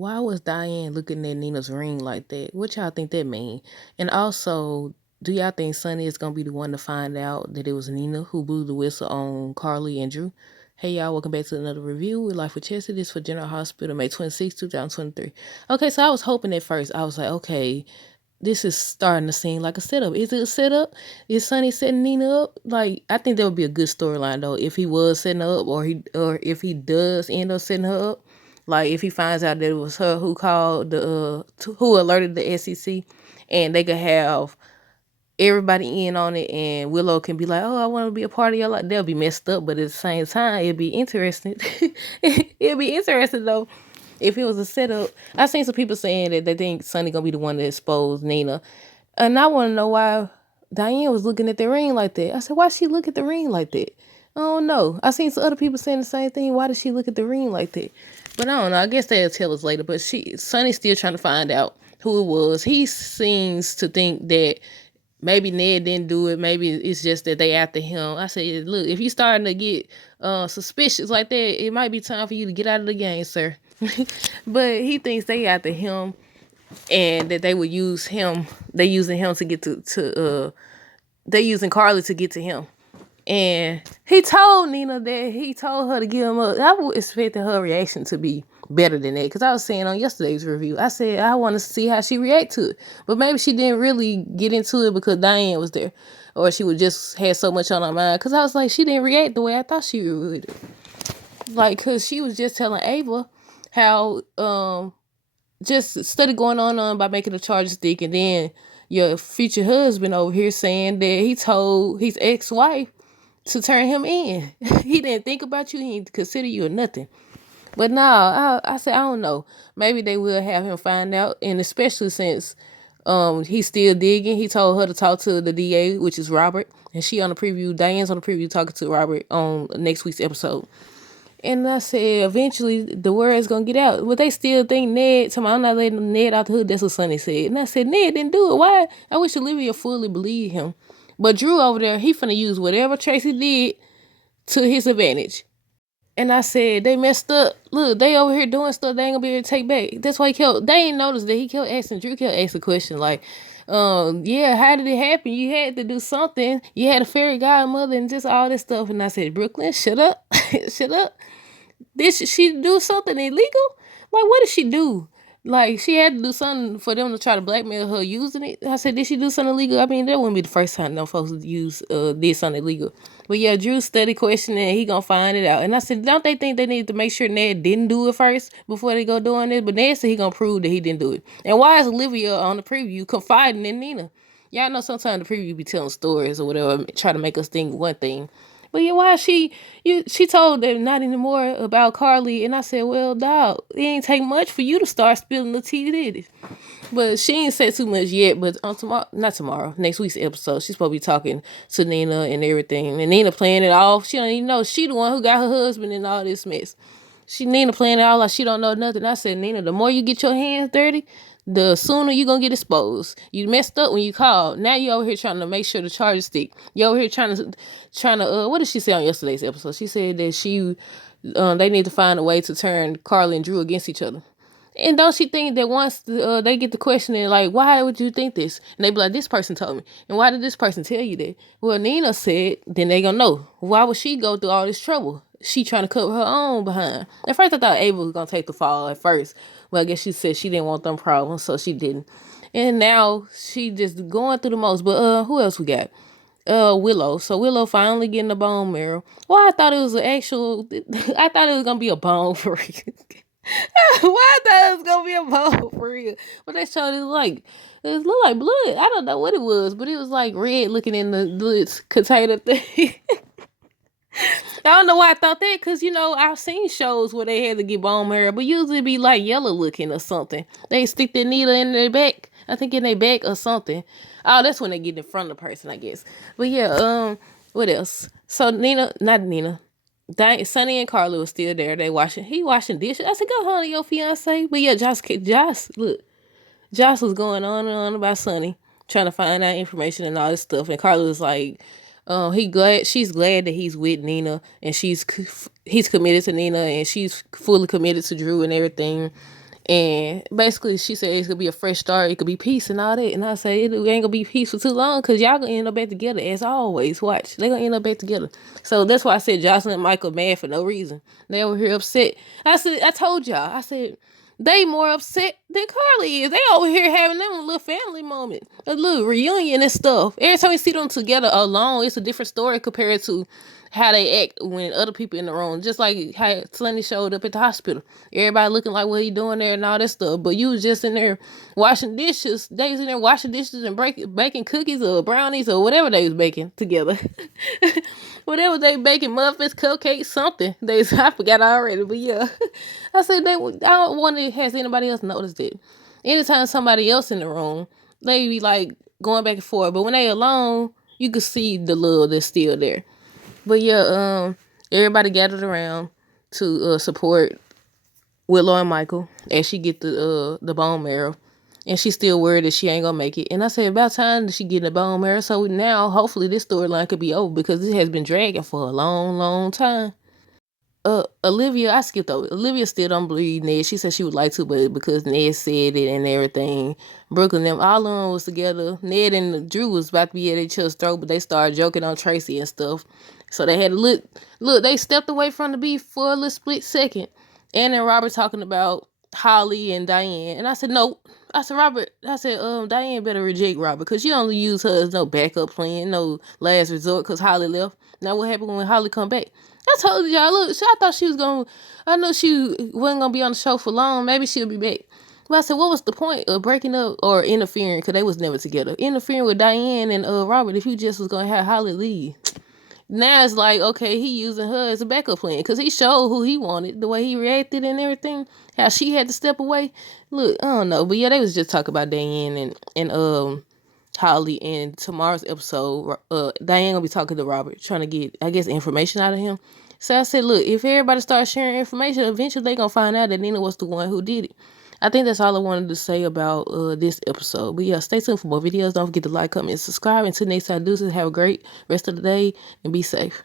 why was Diane looking at Nina's ring like that? What y'all think that mean? And also, do y'all think Sonny is gonna be the one to find out that it was Nina who blew the whistle on Carly and Drew? Hey y'all, welcome back to another review with Life with Chelsea. This for General Hospital, May 26, 2023. Okay, so I was hoping at first, I was like, okay, this is starting to seem like a setup. Is it a setup? Is Sonny setting Nina up? Like, I think that would be a good storyline though, if he was setting her up, or if he does end up setting her up. Like, if he finds out that it was her who called who alerted the SEC, and they could have everybody in on it, and Willow can be like, "Oh, I want to be a part of your life." They'll be messed up, but at the same time, it'd be interesting. It'd be interesting though if it was a setup. I seen some people saying that they think Sonny gonna be the one to expose Nina, and I want to know why Diane was looking at the ring like that. I said, why she look at the ring like that? I don't know. I seen some other people saying the same thing. Why did she look at the ring like that? But I don't know. I guess they'll tell us later. But Sonny's still trying to find out who it was. He seems to think that maybe Ned didn't do it. Maybe it's just that they after him. I said, look, if you starting to get suspicious like that, it might be time for you to get out of the game, sir. But he thinks they after him, and that they would use him. They using him to get they using Carly to get to him. And he told Nina that he told her to give him up. I would expect her reaction to be better than that, because I was saying on yesterday's review, I said I want to see how she react to it. But maybe she didn't really get into it because Diane was there, or she would just had so much on her mind. Because I was like, she didn't react the way I thought she would. Like, because she was just telling Ava how just study going on by making a charge stick, and then your future husband over here saying that he told his ex-wife to turn him in. He didn't think about you. He didn't consider you or nothing. But no, I said, I don't know. Maybe they will have him find out. And especially since he's still digging. He told her to talk to the DA, which is Robert. And she on the preview, Diane's on the preview talking to Robert on next week's episode. And I said, eventually the word is gonna get out. But they still think Ned, I'm not letting Ned out the hood. That's what Sonny said. And I said, Ned didn't do it. Why? I wish Olivia fully believed him. But Drew over there, he finna use whatever Tracy did to his advantage. And I said, they messed up. Look, they over here doing stuff they ain't gonna be able to take back. That's why they ain't noticed that he kept asking, Drew kept asking question like, yeah, how did it happen? You had to do something. You had a fairy godmother and just all this stuff. And I said, Brooklyn, shut up. Shut up. Did she do something illegal? Like, what did she do? Like, she had to do something for them to try to blackmail her using it. I said, did she do something illegal? I mean, that wouldn't be the first time them folks did something illegal. But yeah, Drew study questioning, he gonna find it out. And I said, don't they think they need to make sure Ned didn't do it first before they go doing it? But Ned said he gonna prove that he didn't do it. And why is Olivia on the preview confiding in Nina? Y'all know sometimes the preview be telling stories or whatever, try to make us think one thing. But yeah, why she told them not anymore about Carly, and I said, well, dog, it ain't take much for you to start spilling the tea, did it? But she ain't said too much yet. But on not tomorrow, next week's episode, she's supposed to be talking to Nina and everything, and Nina playing it off. She don't even know she the one who got her husband in all this mess. Nina playing it all like she don't know nothing. I said, Nina, the more you get your hands dirty, the sooner you gonna get exposed. You messed up when you called. Now you over here trying to make sure the charges stick. You over here trying to what did she say on yesterday's episode? She said that they need to find a way to turn Carly and Drew against each other. And don't she think that once they get the questioning, like, why would you think this? And they be like, this person told me. And why did this person tell you that? Well, Nina said, then they gonna know. Why would she go through all this trouble? She trying to cover her own behind. At first, I thought Ava was gonna take the fall at first. Well, I guess she said she didn't want them problems, so she didn't. And now she just going through the most. But who else we got? Willow. So Willow finally getting a bone marrow. Well, I thought it was I thought it was gonna be a bone for real. Why I thought it was gonna be a bone for real. But they showed it looked like blood. I don't know what it was, but it was like red looking in the container thing. I don't know why I thought that, because I've seen shows where they had to get bone marrow, but usually it be like yellow looking or something. They stick the needle in their back. I think in their back or something. Oh, that's when they get in front of the person, I guess. But yeah, what else? So not Nina. Sonny and Carly was still there. He washing dishes. I said, go home to your fiance. But yeah, look, Josh was going on and on about Sonny, trying to find out information and all this stuff. And Carly was like, she's glad that he's with Nina, and he's committed to Nina, and she's fully committed to Drew and everything. And basically, she said it's gonna be a fresh start. It could be peace and all that. And I say it ain't gonna be peace for too long because y'all gonna end up back together as always. Watch, they gonna end up back together. So that's why I said Jocelyn and Michael mad for no reason. They over here upset. I told y'all. I said they more upset than Carly is. They over here having them a little family moment, a little reunion and stuff. Every time we see them together alone, it's a different story compared to how they act when other people in the room. Just like how Slendy showed up at the hospital. Everybody looking like what he doing there and all that stuff. But you was just in there washing dishes. They was in there washing dishes and baking cookies or brownies or whatever they was baking together. Whatever they baking, muffins, cupcakes, something. I forgot already, but yeah. I said I don't wonder has anybody else noticed it. Anytime somebody else in the room, they be like going back and forth. But when they alone, you can see the love that's still there. But yeah, everybody gathered around to support Willow and Michael as she get the bone marrow. And she's still worried that she ain't gonna make it. And I said about time that she get the bone marrow. So now hopefully this storyline could be over because it has been dragging for a long, long time. Olivia, I skipped over. Olivia still don't believe Ned. She said she would like to, but because Ned said it and everything, Brooke and them, all of them was together. Ned and Drew was about to be at each other's throat, but they started joking on Tracy and stuff. So they had to look, they stepped away from the beef for a little split second. And then Robert talking about Holly and Diane. And I said, no. I said, Robert, Diane better reject Robert because you only use her as no backup plan, no last resort because Holly left. Now what happened when Holly come back? I told y'all, look, I thought she was going to, I know she wasn't going to be on the show for long. Maybe she'll be back. But I said, what was the point of breaking up or interfering? Because they was never together. Interfering with Diane and Robert if you just was going to have Holly leave. Now it's like, okay, he using her as a backup plan because he showed who he wanted, the way he reacted and everything, how she had to step away. Look, I don't know. But yeah, they was just talking about Diane and Holly in tomorrow's episode. Diane gonna be talking to Robert, trying to get, I guess, information out of him. So I said, look, if everybody starts sharing information, eventually they gonna find out that Nina was the one who did it. I think that's all I wanted to say about this episode. But yeah, stay tuned for more videos. Don't forget to like, comment, and subscribe. Until next time, deuces, have a great rest of the day and be safe.